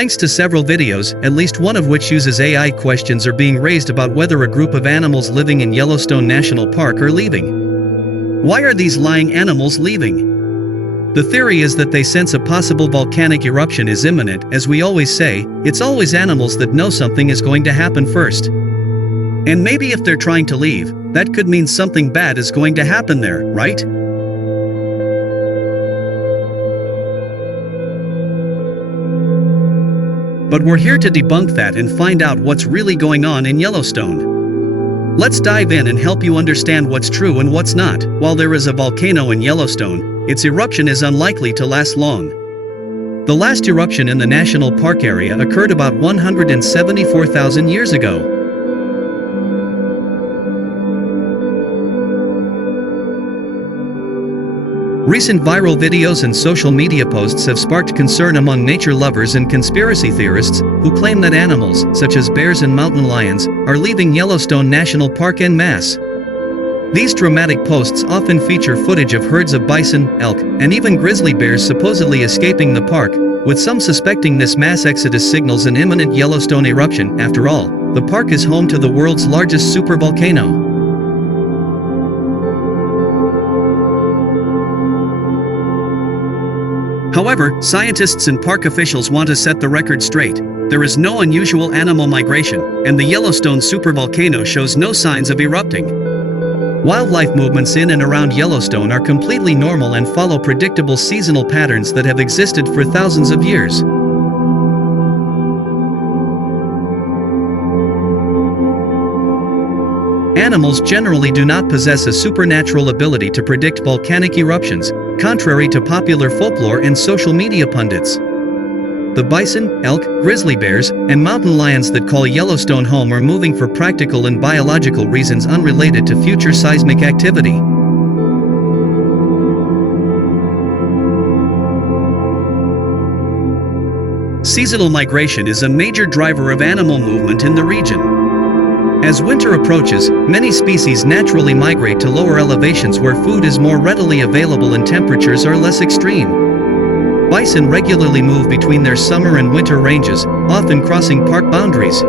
Thanks to several videos, at least one of which uses AI, questions are being raised about whether a group of animals living in Yellowstone National Park are leaving. Why are these lying animals leaving? The theory is that they sense a possible volcanic eruption is imminent. As we always say, it's always animals that know something is going to happen first. And maybe if they're trying to leave, that could mean something bad is going to happen there, right? But we're here to debunk that and find out what's really going on in Yellowstone. Let's dive in and help you understand what's true and what's not. While there is a volcano in Yellowstone, its eruption is unlikely to last long. The last eruption in the national park area occurred about 174,000 years ago. Recent viral videos and social media posts have sparked concern among nature lovers and conspiracy theorists, who claim that animals, such as bears and mountain lions, are leaving Yellowstone National Park en masse. These dramatic posts often feature footage of herds of bison, elk, and even grizzly bears supposedly escaping the park, with some suspecting this mass exodus signals an imminent Yellowstone eruption. After all, the park is home to the world's largest supervolcano. However, scientists and park officials want to set the record straight. There is no unusual animal migration, and the Yellowstone supervolcano shows no signs of erupting. Wildlife movements in and around Yellowstone are completely normal and follow predictable seasonal patterns that have existed for thousands of years. Animals generally do not possess a supernatural ability to predict volcanic eruptions, contrary to popular folklore and social media pundits. The bison, elk, grizzly bears, and mountain lions that call Yellowstone home are moving for practical and biological reasons unrelated to future seismic activity. Seasonal migration is a major driver of animal movement in the region. As winter approaches, many species naturally migrate to lower elevations where food is more readily available and temperatures are less extreme. Bison regularly move between their summer and winter ranges, often crossing park boundaries.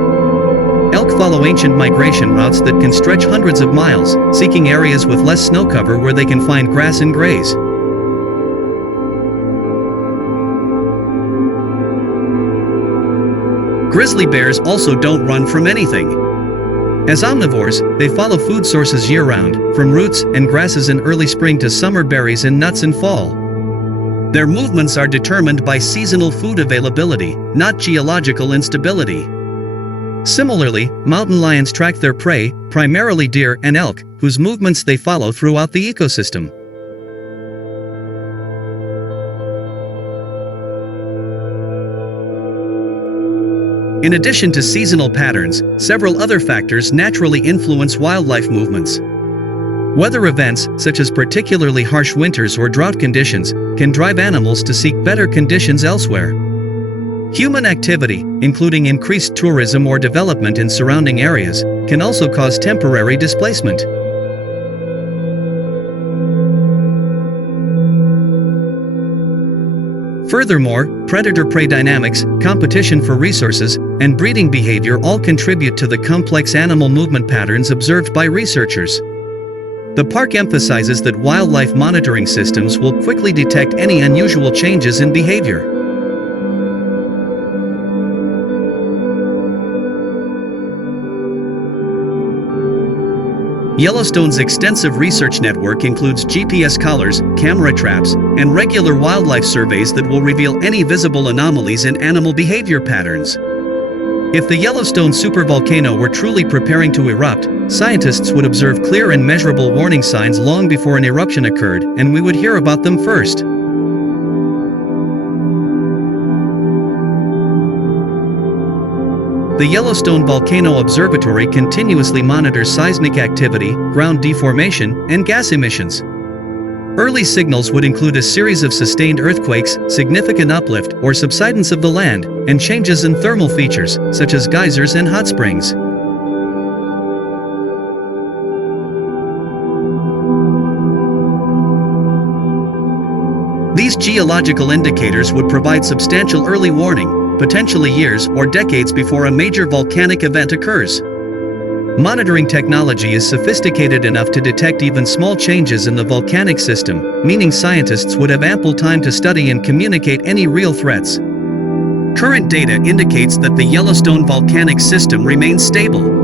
Elk follow ancient migration routes that can stretch hundreds of miles, seeking areas with less snow cover where they can find grass and graze. Grizzly bears also don't run from anything. As omnivores, they follow food sources year-round, from roots and grasses in early spring to summer berries and nuts in fall. Their movements are determined by seasonal food availability, not geological instability. Similarly, mountain lions track their prey, primarily deer and elk, whose movements they follow throughout the ecosystem. In addition to seasonal patterns, several other factors naturally influence wildlife movements. Weather events, such as particularly harsh winters or drought conditions, can drive animals to seek better conditions elsewhere. Human activity, including increased tourism or development in surrounding areas, can also cause temporary displacement. Furthermore, predator-prey dynamics, competition for resources, and breeding behavior all contribute to the complex animal movement patterns observed by researchers. The park emphasizes that wildlife monitoring systems will quickly detect any unusual changes in behavior. Yellowstone's extensive research network includes GPS collars, camera traps, and regular wildlife surveys that will reveal any visible anomalies in animal behavior patterns. If the Yellowstone supervolcano were truly preparing to erupt, scientists would observe clear and measurable warning signs long before an eruption occurred, and we would hear about them first. The Yellowstone Volcano Observatory continuously monitors seismic activity, ground deformation, and gas emissions. Early signals would include a series of sustained earthquakes, significant uplift or subsidence of the land, and changes in thermal features, such as geysers and hot springs. These geological indicators would provide substantial early warning, potentially years or decades before a major volcanic event occurs. Monitoring technology is sophisticated enough to detect even small changes in the volcanic system, meaning scientists would have ample time to study and communicate any real threats. Current data indicates that the Yellowstone volcanic system remains stable.